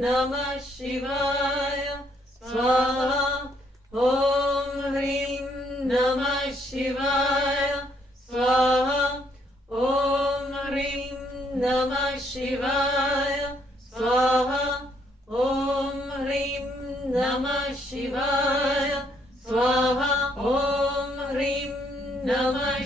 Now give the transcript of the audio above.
नमः शिवाय स्वाहा ॐ ह्रीं नमः शिवाय स्वाहा ॐ ह्रीं नमः शिवाय स्वाहा ॐ ह्रीं नमः शिवाय स्वाहा ॐ ह्रीं नमः